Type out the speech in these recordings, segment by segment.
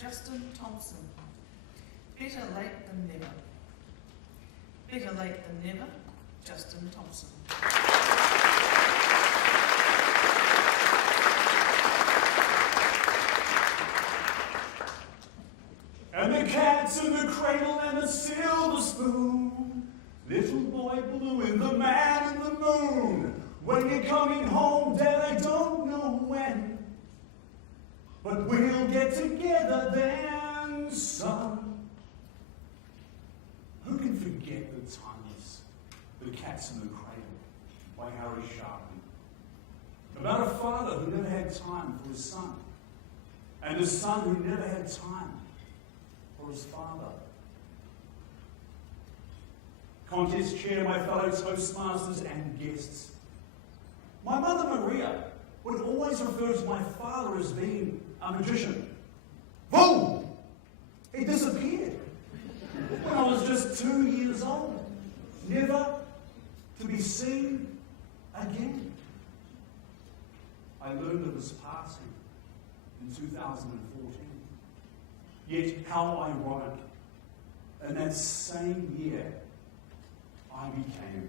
Thompson. Better late than never. Better late than never, Justin Thompson. And the cat's in the cradle and the silver spoon. Little boy blue and the man in the moon. When you're coming home, Dad, I don't know when. But we'll get together then, son. Who can forget the timeless The Cat's in the Cradle by Harry Sharpley? About a father who never had time for his son, and a son who never had time for his father. Contest chair, my fellow Toastmasters and guests. My mother Maria would always refer to my father as being a magician. Boom! He disappeared when I was just 2 years old, never to be seen again. I learned of his passing in 2014. Yet how ironic, in that same year, I became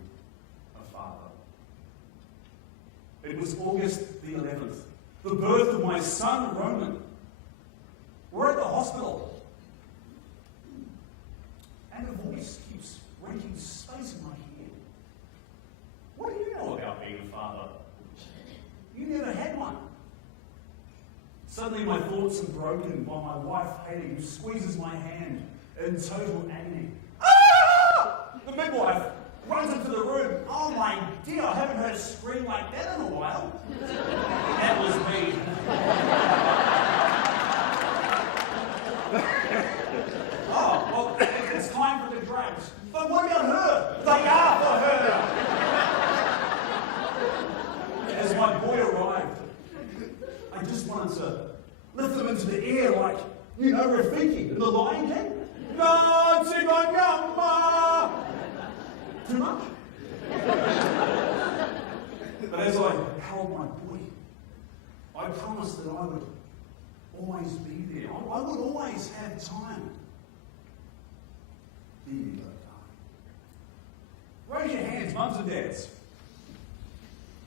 a father. It was August the 11th, the birth of my son Roman. We're at the hospital, and a voice keeps renting space in my head. What do you know about being a father? You never had one. Suddenly my thoughts are broken while my wife Haley squeezes my hand in total agony. Ah! The midwife runs into the room. Oh my dear, I haven't heard a scream like that in a while. That was me. Oh, well, it's time for the drugs. But what about her? They are for her. As my boy arrived, I just wanted to lift him into the air like, you know, Rafiki in The Lion King. No, Tigonyama! Too much? But as I held my boy, I promised that I would always be there. I would always have time. Leave me, darling. Raise your hands, mums and dads.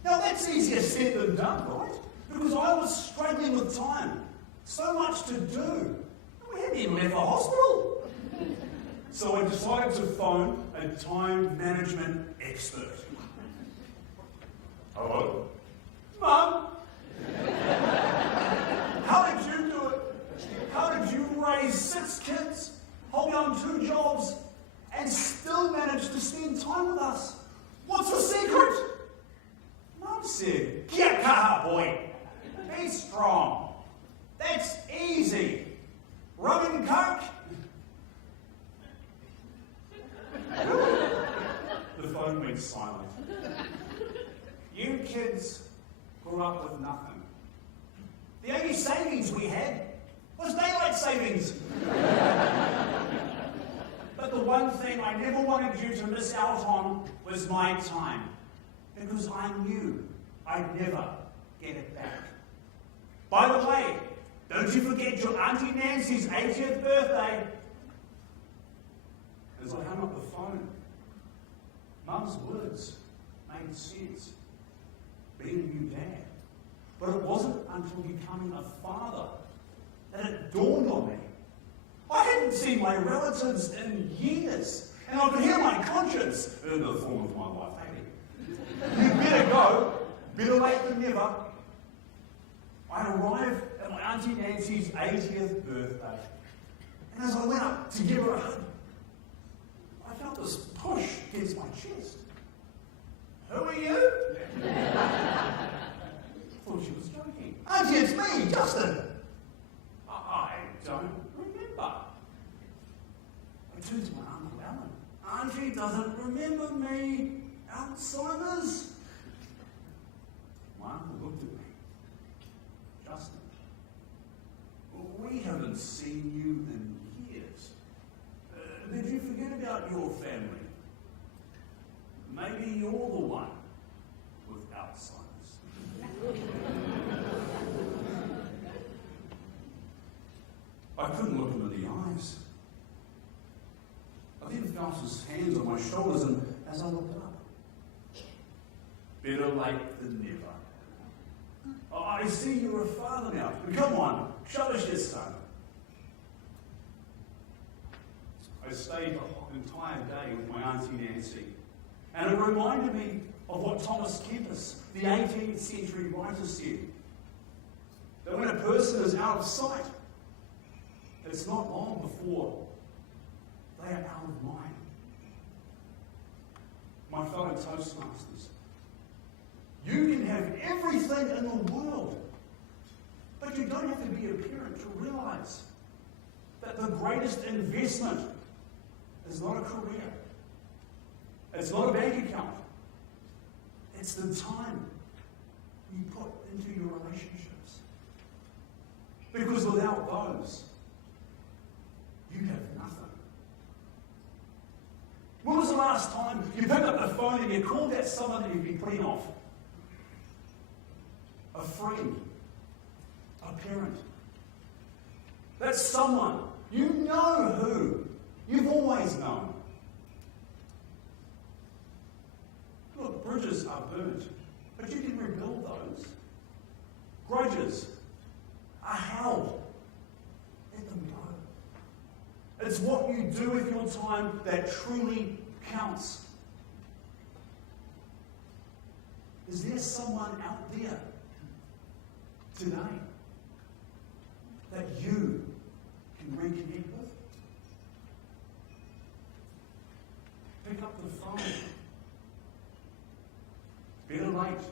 Now that's easier said than done, right? Because I was struggling with time. So much to do. We hadn't even left the hospital. So I decided to phone a time management expert. Hello? Mum? How did you do it? How did you raise 6 kids, hold down 2 jobs, and still manage to spend time with us? What's the secret? Mum said, "Kia kaha, boy. Be strong. That's easy. Rum and coke." The phone went silent. You kids grew up with nothing. The only savings we had was daylight savings. But the one thing I never wanted you to miss out on was my time. Because I knew I'd never get it back. By the way, don't you forget your Auntie Nancy's 80th birthday. As I hung up the phone, Mum's words made sense. Being a new dad. But it wasn't until becoming a father that it dawned on me. I hadn't seen my relatives in years, and I could hear my conscience in the form of my wife, Haley. You better go, better late than never. I arrived at my Auntie Nancy's 80th birthday, and as I went up to give her a hug, I felt this push against my chest. "Who are you?" I thought she was joking. "Auntie, it's me, Justin." "I don't remember." I turned to my Uncle Alan. "Auntie doesn't remember me. Alzheimer's?" My uncle looked at me. "Justin, we haven't seen you in years. Did you forget about your family? Maybe you're the one with Alzheimer's." I I couldn't look him in the eyes. I then felt his hands on my shoulders, and as I looked up, better late than never. I see you're a father now. Come on, show us your son. I stayed the entire day with my Auntie Nancy, and it reminded me of what Thomas Kempis, the 18th century writer, said, that when a person is out of sight, it's not long before they are out of mind. My fellow Toastmasters, you can have everything in the world, but you don't have to be a parent to realize that the greatest investment is not a career. It's not a bank account. It's the time you put into your relationships. Because without those, you have nothing. When was the last time you picked up the phone and you called that someone that you've been putting off? A friend, a parent. That's someone. You know who. You've always known. Look, bridges are burnt, but you can rebuild those. Grudges are held. Let them go. It's what you do with your time that truly counts. Is there someone out there today that you can reconnect with? Pick up the phone. Better late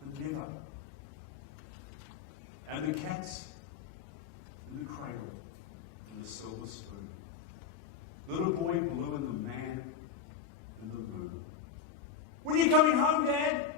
than never. And the cats in the cradle and the silver spoon. Little boy blue and the man in the moon. When are you coming home, Dad?